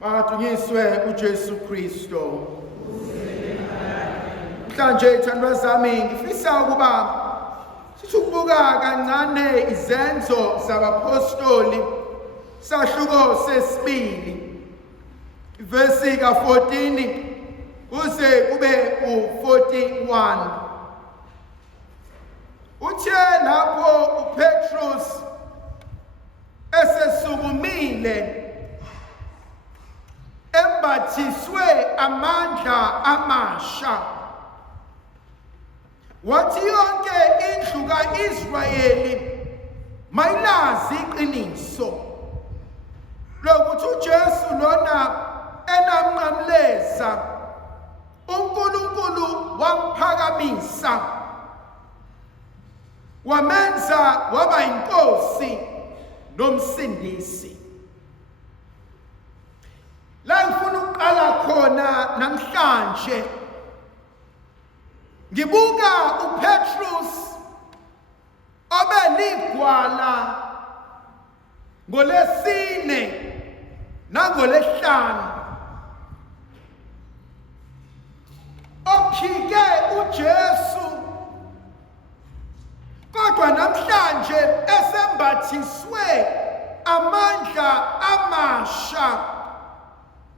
Madunyiswe uJesu Kristo. Mhlanje thandwa zami ngifisa ukuba sithubuka kancane izenzo zabapostoli sahluko sesibili. Verse ka 14 kuze kube u41. Uthe lapho uPetrus esesukumile embathiswe amandla amasha, wathi yonke indlu kaIsrayeli mayilazi iqiniso lokuthi uJesu lona enamnqamleza uNkulunkulu wamphakamisa wamenza waba inkosi nomsindisi. La ngifuna ukuqala khona namhlanje ngibuka uPetrus obeligwala ngolesine nangolesihlanu ophike uJesu, kodwa namhlanje esembathiswe amandla amasha,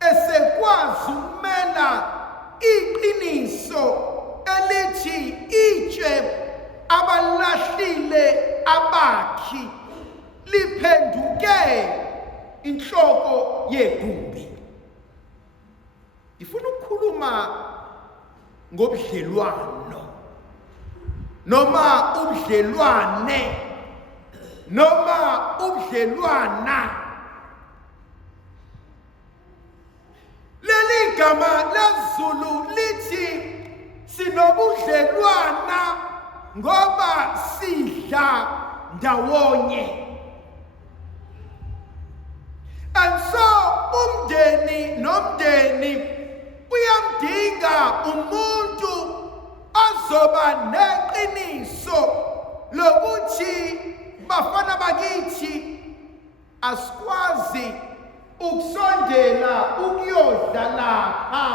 esekwazi ukumela iqiniso elithi itshe abalahlile abakhi liphenduke inhloko yegumbi. Ngifuna ukukhuluma ngobudlelwano noma ubudlelwane noma ubudlelwana. Leli gama lezulu lithi sinobudlelwana ngoba sidla ndawonye. And so umndeni nomndeni uyamdinga umuntu azoba neqiniso lokuthi bafana bakithi asikwazi ukusondela ukuyodla lapha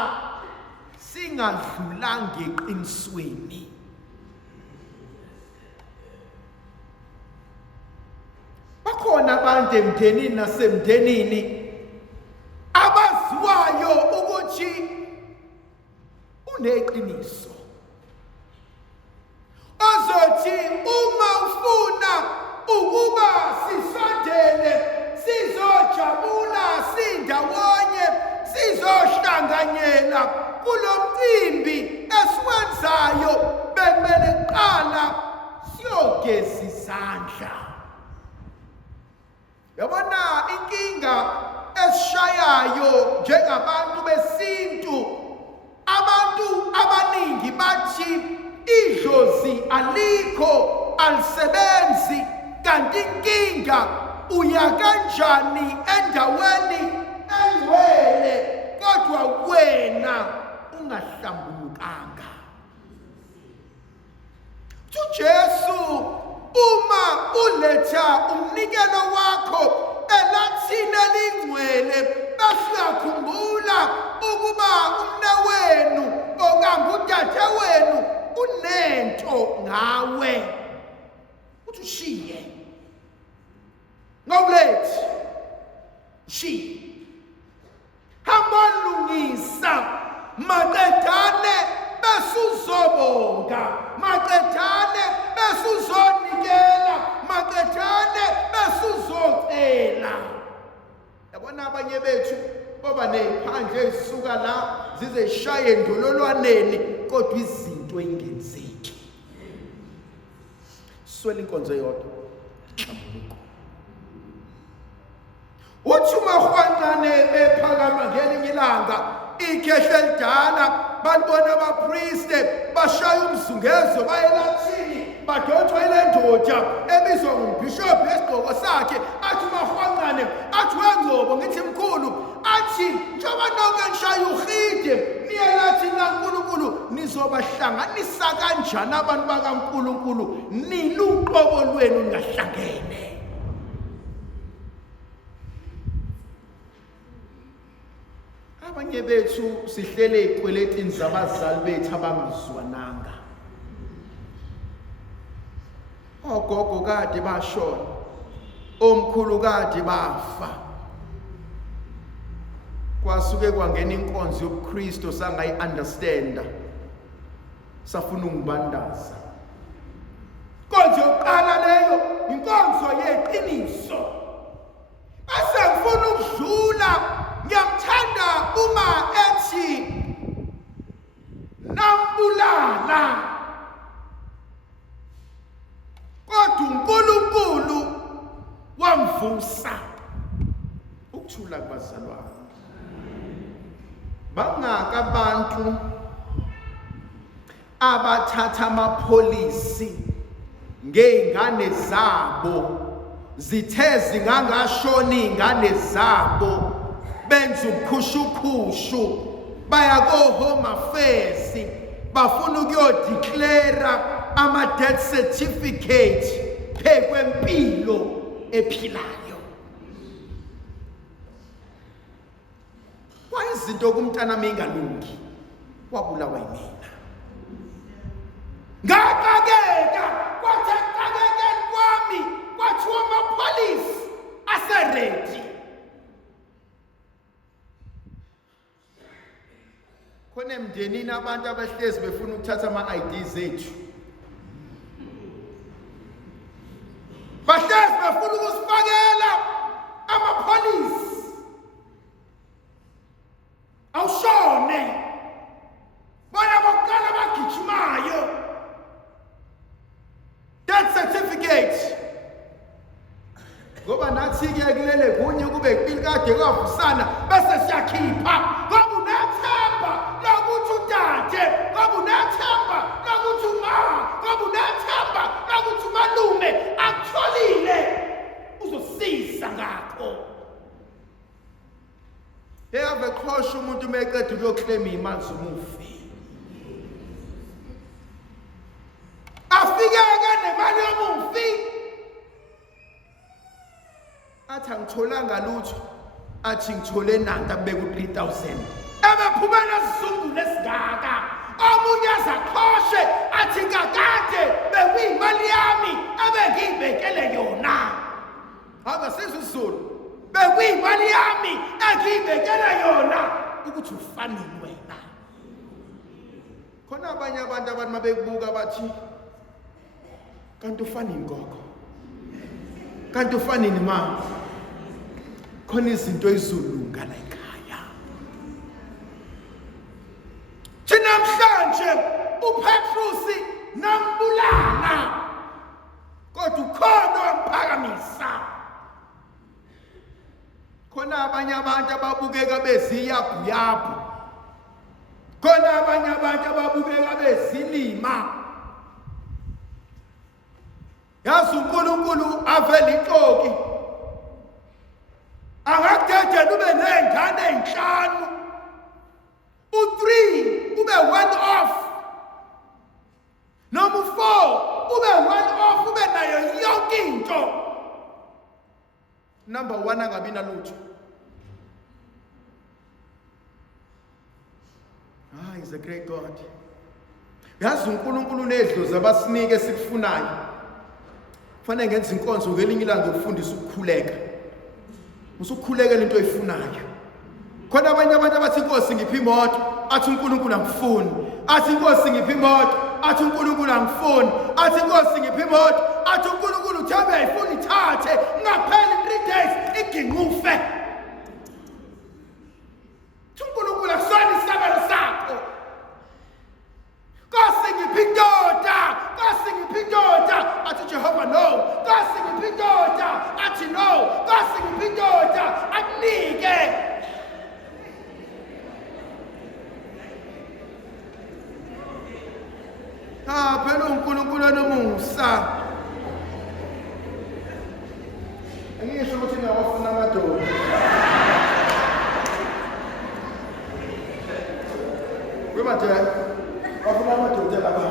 singadlulanga eqinisweni. Bakhona abantu emndenini nasemndenini abaziwayo ukuthi uneqiniso, ozothi uma ufuna ukuba sisondele sizojabula sindawonye sizohlanganyela kulo mcimbi esiwenzayo bekumele kuqala siyogeza izandla. Yabona inkinga esishayayo njengabantu besintu, abantu abaningi bathi idlozi alikho alisebenzi, kanti inkinga uya kanjani endaweni engcwele kodwa wena ungahlambulukanga. uJesu uma uletha umnikelo wakho elathini elingcwele basiyakhumbula ukuba umnewenu okanye udadewenu unento ngawe, uthi ushiye ngawulethi ushiye hamba lungisa maqedane besuzobonga, maqedane besuzonikela, maqedane besuzocela. Yabona abanye bethu boba neziphandle ezisuka la zize zishaye endololwaneni kodwa izinto engenzeki. Swela inkonzo yodwa nhlambuluko. Uthi umahwantane bephakama ngelinye ilanga ikhehle elidala balibona abapriste bashaya umzungezo bayelathini badonthwa ile ndoda ebizwa ngumbhishobhi esigqoko sakhe, athi umahwantane athi weNgcobo, ngithi mkhulu, athi njengoba nonke nishaya uhide niyelathini laNkulunkulu nizobahlanganisa kanjani abantu bakaNkulunkulu niluqobo lwenu ningahlangene. Abanye bethu sihlele ezikweletini zabazali bethu abangizwananga. Ogogo kade bashona, omkhulu kade bafa. Kwasuke kwangena inkonzo yobuKristu sangayi-understanda, safuna ungibandaza. Inkonzo yokuqala leyo inkonzo yeqiniso. Bese ngifuna ukudlula, ngiyamthanda uma ethi nambulala, kodwa uNkulunkulu wamvusa. Ukuthula kubazalwane. Bangaka abantu abathatha amapholisi ngezingane zabo zithe zingangashona izingane zabo benza ukukhushukhushu baya ko home affairs bafuna ukuyodeclare ama death certificate phekwempilo ephilayo. Kwayizinto kumntana mengalungi wabulawa yimina. Ngakakeka kwathi kakekeni kwami kwathiwa amapholisi aseredi. Khona emndenini abantu abahlezi befuna ukuthatha ama-IDs ethu. Bahlezi befuna ukusifakela amapholisi. Awushone. Bona bokuqala bagijimayo. Death certificate. Ngoba nathi-ke kulele kunye kube kupili kade kwavusana bese siyakhipha. Ngoba unethemba lokuthi udade, ngoba unethemba lokuthi uma, ngoba unethemba lokuthi umalume akutholile uzosiza ngakho. Ave qhosha umuntu meqeda ukuyoclaim imali zomufi. Afike-ke nemali yomufi. Athi angitholanga lutho, athi ngithole nanta kubeka u-3,000. Ebephumela sizungule esigaka. Omunye azaqhoshe athi kakade bekuyimali yami ebengiyibekele yona. Aba sizizulu. Bekuyimali yami engiyibekele yona ukuthi ufanele wena. Khona abanye abantu mabekubuka bathi kanti ufanele gogo. Kanti ufanele mama. Khona izinto ezolunga la ekhaya. Namhlanje uPetrus nambulala. Kodwa ukhona wamphakamisa. Khona abanye abantu ababukeka beziyabhuyabhu. Khona abanye abantu ababukeka bezilima. Yazi uNkulunkulu avela inhloki. Angakudedela ube nezingane ezinhlanu. U3 ube one off. Noma u4 ube one off ube nayo yonke into. Number 1 angabi nalutho. He's a great God. Yazi uNkulunkulu unedlozi abasinike sikufunayo. Kufanele ngenza inkonzo ngelinye ilanga ukufundisa ukukhuleka. Usukhulekela into oyifunayo. Khona abanye abantu abathi Nkosi ngipha imoto, athi uNkulunkulu angifuni. Athi Nkosi ngipha imoto, athi uNkulunkulu angifuni. Athi Nkosi ngipha imoto, athi uNkulunkulu uthembe ayifuni ithathe ngaphela 3 days iginqufe. uNkulunkulu akusona isabelo sakho. Nkosi ngipha indoda, Nkosi ngipha indoda, athi Jehova no. Nkosi ngipha indoda, athi no. Nkosi ngipha indoda, akunike. Phela uNkulunkulu onomusa. Angisho ukuthi ngiyawafuna amadoda. Wemanje wafuna amadoda lapha.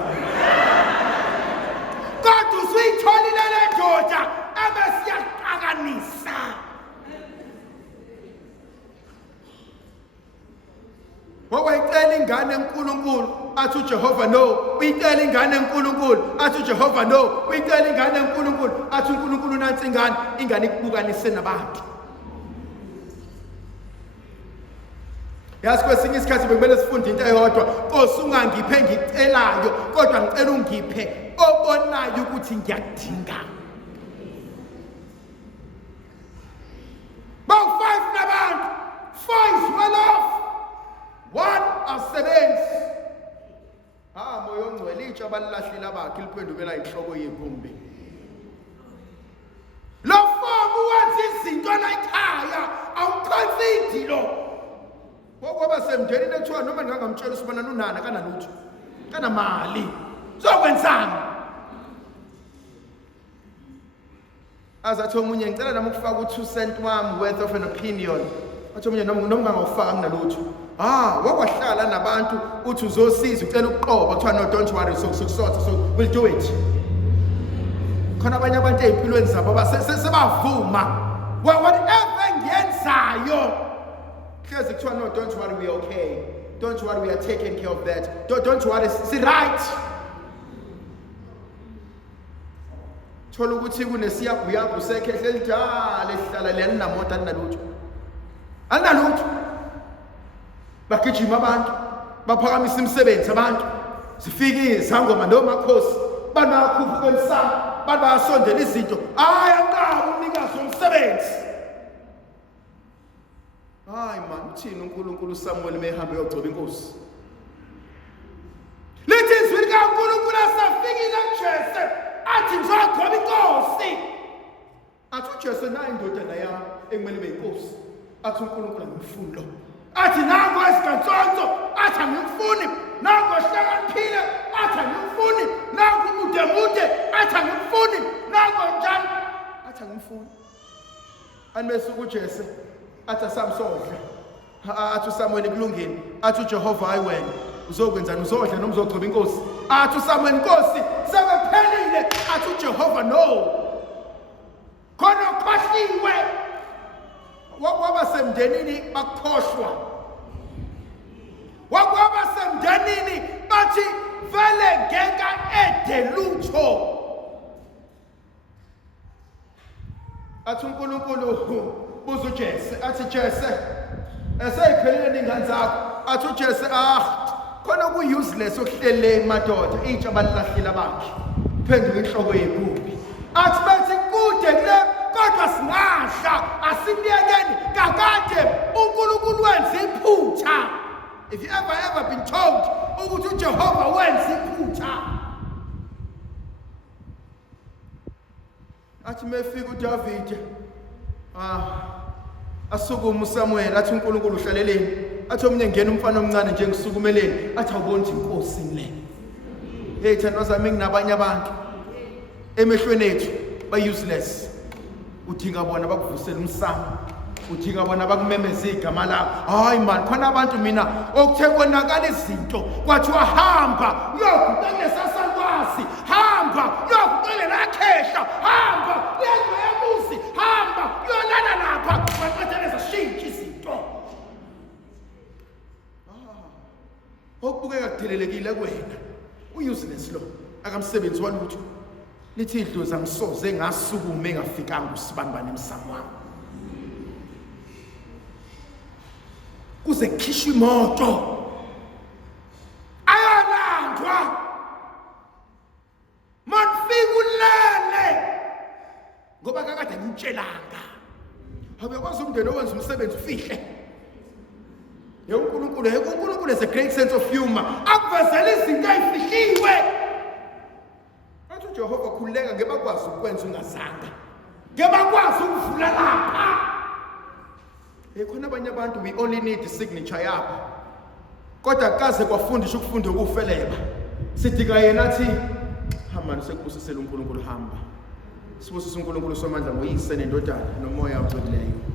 Kodwa usuyitholile le ndoda ebesiyaqakanisa. Wawayicela ingane enkulunkulu athi uJehova no. Uyicela ingane enkulunkulu athi uJehova no. Uyicela ingane enkulunkulu athi uNkulunkulu nansi ingane ikubukanise nabantu. Yazi kwesinye isikhathi bekumele sifunde into eyodwa. Nkosi ungangiphi engikcelayo kodwa ngicela ungiphe okbonayo ukuthi ngiyakdinga. Bawu 5 nabantu. 5 well off. 1 asebenzi. Moyo ongcwele itsha abalilahlile abakhe liphendukela inhloko yegumbi. Lo fomu wenza izinto la ekhaya awuconfidi lo. Ngoba semndenini ethiwa noma ngingamtshela usibona nunana kanalutho kanamali uzokwenzani azathi omunye ngicela nami ukufaka u2 cent wami worth of an opinion athi omunye noma ngingawufaka kunalutho wakwahlala nabantu uthi uzosiza ucela ukuqoba kuthiwa no don't worry sokusotha so we'll do it khona abanye abantu ezimpilweni zabo sebavuma whatever ngiyenzayo hlezi kuthiwa no don't worry we okay, don't worry we are taking care of that, don't worry si right. Thola ukuthi kunesiyabhuyabhu sekhe ehlelidala esihlala leyaninamoto alinalutho bagijima abantu baphakamisa imisebenzi abantu zifike izangoma nomakhosi banakhuphu kwemsamo bantu bayasondela izinto anqaba umnikazi womsebenzi. Hayi man, uthini uNkulunkulu uSamuel mehambe yogcoba inkosi lithi izwi likaNkulunkulu asafikile kuJese athi ngizogcoba inkosi athi uJese naye indodana yami ekumele ibe inkosi athi uNkulunkulu angimfuni lo athi nango esigantsonto athi angimfuni nango sihlakaniphile athi angimfuni nango mude athi angimfuni nango njani athi angimfuni anibese uJese athi asamsodla athi uSamuel kulungile athi uJehova hayi wena uzokwenzani uzodla noma uzogcoba inkosi athi uSamuel inkosi sebephelile athi uJehova no khona ukhahliwe wakwaba semndenini bakukhohlwa wakwaba semndenini bathi vele ngeka edelutho athi uNkulunkulu buza uJese athi Jese eseyiphelile ningane zakho athi uJese khona ku-useless okuhlele madoda intsha balilahlile bakhe phenduka inhloko yegumbi athi bethi kude kule kodwa singahla asimyekeni kakade uNkulunkulu wenza iphutha. If you ever been told ukuthi uJehova wenza iphutha athi mefika uDavide asukuma uSamuel athi uNkulunkulu uhlaleleni athi omunye ngena umfana omncane nje ngisukumeleni athi awubona ukuthi inkosi ngile. Hey thandwa zami nginabanye abantu emehlweni ethu ba-useless udinga bona bakuvusela umsamo udinga bona bakumemeza igama lakho. Hayi man, khona abantu mina okuthe konakala izinto kwathiwa hamba uyoguqele sasalwazi hamba uyoguqele lakhehla hamba uyezwe emuzi hamba uyolala lapha baqedeleza shintsha izinto okubukeka kudelelekile kuwena useless lo akamsebenzi walutho lithi idlozi angisoze ngasukume engafikanga usibanibani emsamo wami kuze kukhishwe imoto ayalandwa manifika ulele ngoba kakade ngimtshelanga awuyakwazi umndeni owenza umsebenzi ufihle. uNkulunkulu has a great sense of humor akuvezela izinto ezifihliwe athi uJehova khuleka ngebakwazi ukwenza ungazanga ngebakwazi ukuvula lapha. Khona abanye abantu we only need the signature yakho kodwa kaze kwafundisha ukufunda ukufeleba sidinga yena athi hamba sekubusisela uNkulunkulu hamba sibusisa uNkulunkulu somandla ngoyise nendodana nomoya ogcweleyo.